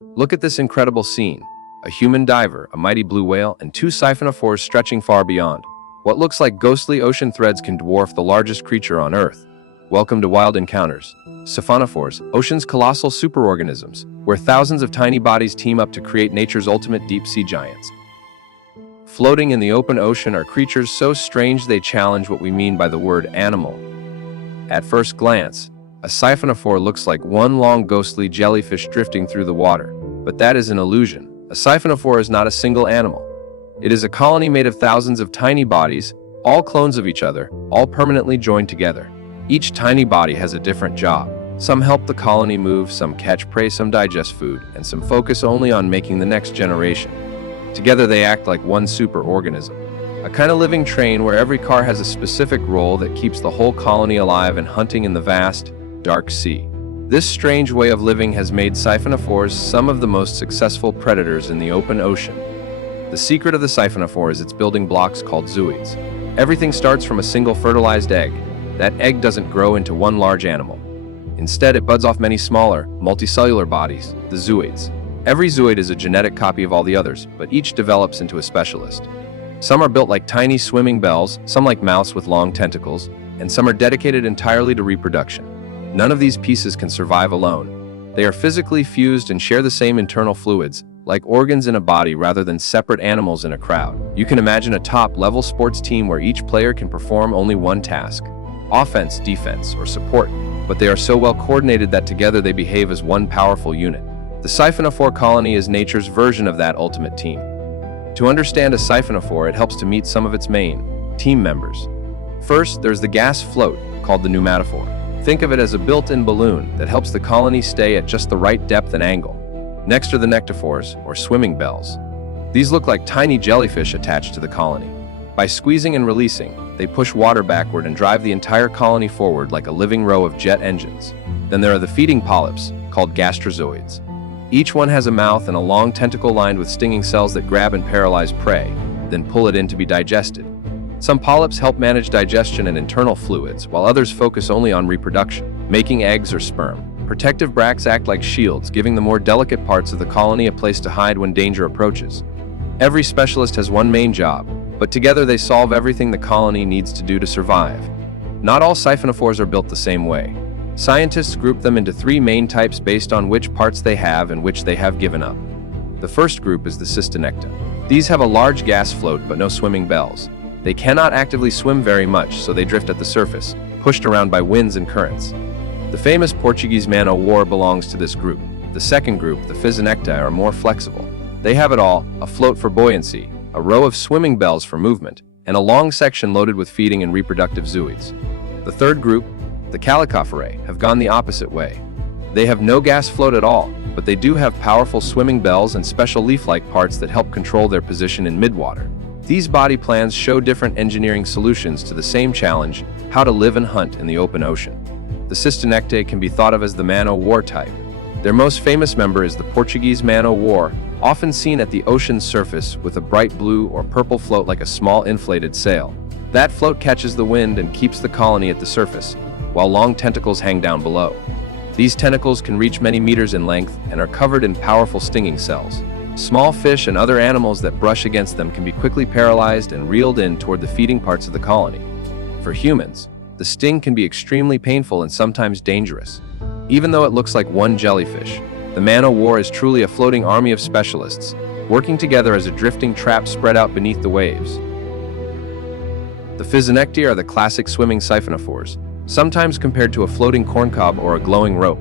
Look at this incredible scene. A human diver, a mighty blue whale, and two siphonophores stretching far beyond. What looks like ghostly ocean threads can dwarf the largest creature on Earth. Welcome to Wild Encounters. Siphonophores, ocean's colossal superorganisms, where thousands of tiny bodies team up to create nature's ultimate deep-sea giants. Floating in the open ocean are creatures so strange they challenge what we mean by the word animal. At first glance, a siphonophore looks like one long ghostly jellyfish drifting through the water, but that is an illusion. A siphonophore is not a single animal. It is a colony made of thousands of tiny bodies, all clones of each other, all permanently joined together. Each tiny body has a different job. Some help the colony move, some catch prey, some digest food, and some focus only on making the next generation. Together they act like one superorganism, a kind of living train where every car has a specific role that keeps the whole colony alive and hunting in the vast, dark sea. This strange way of living has made siphonophores some of the most successful predators in the open ocean. The secret of the siphonophore is its building blocks called zooids. Everything starts from a single fertilized egg. That egg doesn't grow into one large animal. Instead, it buds off many smaller, multicellular bodies, the zooids. Every zooid is a genetic copy of all the others, but each develops into a specialist. Some are built like tiny swimming bells, some like mouse with long tentacles, and some are dedicated entirely to reproduction. None of these pieces can survive alone. They are physically fused and share the same internal fluids, like organs in a body rather than separate animals in a crowd. You can imagine a top-level sports team where each player can perform only one task: offense, defense, or support, but they are so well coordinated that together they behave as one powerful unit. The siphonophore colony is nature's version of that ultimate team. To understand a siphonophore, it helps to meet some of its main team members. First, there's the gas float, called the pneumatophore. Think of it as a built-in balloon that helps the colony stay at just the right depth and angle. Next are the nectophores, or swimming bells. These look like tiny jellyfish attached to the colony. By squeezing and releasing, they push water backward and drive the entire colony forward like a living row of jet engines. Then there are the feeding polyps, called gastrozoids. Each one has a mouth and a long tentacle lined with stinging cells that grab and paralyze prey, then pull it in to be digested. Some polyps help manage digestion and internal fluids, while others focus only on reproduction, making eggs or sperm. Protective bracts act like shields, giving the more delicate parts of the colony a place to hide when danger approaches. Every specialist has one main job, but together they solve everything the colony needs to do to survive. Not all siphonophores are built the same way. Scientists group them into three main types based on which parts they have and which they have given up. The first group is the cysternecta. These have a large gas float but no swimming bells. They cannot actively swim very much, so they drift at the surface, pushed around by winds and currents. The famous Portuguese man-o'-war belongs to this group. The second group, the physonecta, are more flexible. They have it all: a float for buoyancy, a row of swimming bells for movement, and a long section loaded with feeding and reproductive zooids. The third group, the colossal, have gone the opposite way. They have no gas float at all, but they do have powerful swimming bells and special leaf-like parts that help control their position in midwater. These body plans show different engineering solutions to the same challenge: how to live and hunt in the open ocean. The cysternectae can be thought of as the man-o'-war type. Their most famous member is the Portuguese man-o'-war, often seen at the ocean's surface with a bright blue or purple float like a small inflated sail. That float catches the wind and keeps the colony at the surface, while long tentacles hang down below. These tentacles can reach many meters in length and are covered in powerful stinging cells. Small fish and other animals that brush against them can be quickly paralyzed and reeled in toward the feeding parts of the colony. For humans, the sting can be extremely painful and sometimes dangerous. Even though it looks like one jellyfish, the man-o'-war is truly a floating army of specialists, working together as a drifting trap spread out beneath the waves. The physonectae are the classic swimming siphonophores, sometimes compared to a floating corncob or a glowing rope.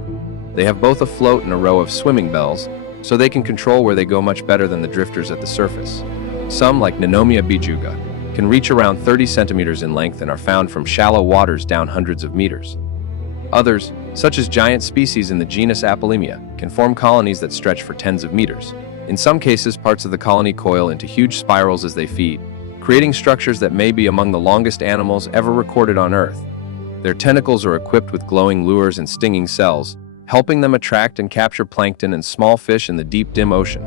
They have both a float and a row of swimming bells, so they can control where they go much better than the drifters at the surface. Some, like Nanomia bijuga, can reach around 30 centimeters in length and are found from shallow waters down hundreds of meters. Others, such as giant species in the genus Apolemia, can form colonies that stretch for tens of meters. In some cases, parts of the colony coil into huge spirals as they feed, creating structures that may be among the longest animals ever recorded on Earth. Their tentacles are equipped with glowing lures and stinging cells, helping them attract and capture plankton and small fish in the deep, dim ocean.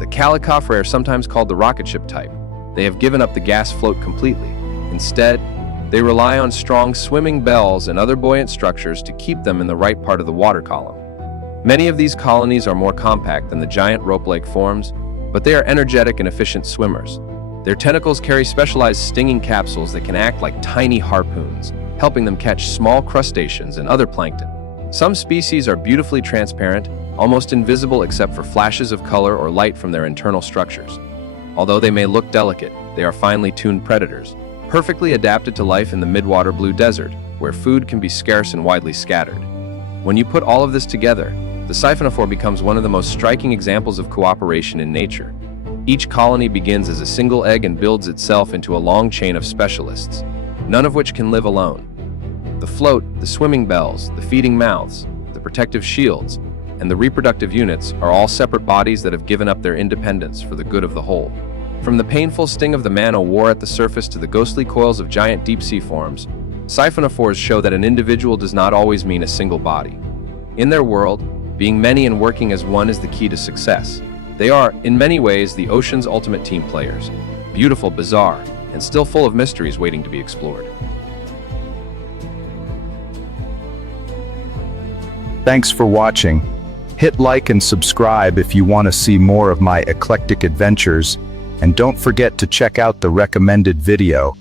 The colossal are sometimes called the rocket ship type. They have given up the gas float completely. Instead, they rely on strong swimming bells and other buoyant structures to keep them in the right part of the water column. Many of these colonies are more compact than the giant rope-like forms, but they are energetic and efficient swimmers. Their tentacles carry specialized stinging capsules that can act like tiny harpoons, helping them catch small crustaceans and other plankton. Some species are beautifully transparent, almost invisible except for flashes of color or light from their internal structures. Although they may look delicate, they are finely tuned predators, perfectly adapted to life in the midwater blue desert, where food can be scarce and widely scattered. When you put all of this together, the siphonophore becomes one of the most striking examples of cooperation in nature. Each colony begins as a single egg and builds itself into a long chain of specialists, none of which can live alone. The float, the swimming bells, the feeding mouths, the protective shields, and the reproductive units are all separate bodies that have given up their independence for the good of the whole. From the painful sting of the man-o-war at the surface to the ghostly coils of giant deep-sea forms, siphonophores show that an individual does not always mean a single body. In their world, being many and working as one is the key to success. They are, in many ways, the ocean's ultimate team players. Beautiful, bizarre, and still full of mysteries waiting to be explored. Thanks for watching. Hit like and subscribe if you want to see more of my eclectic adventures, and don't forget to check out the recommended video.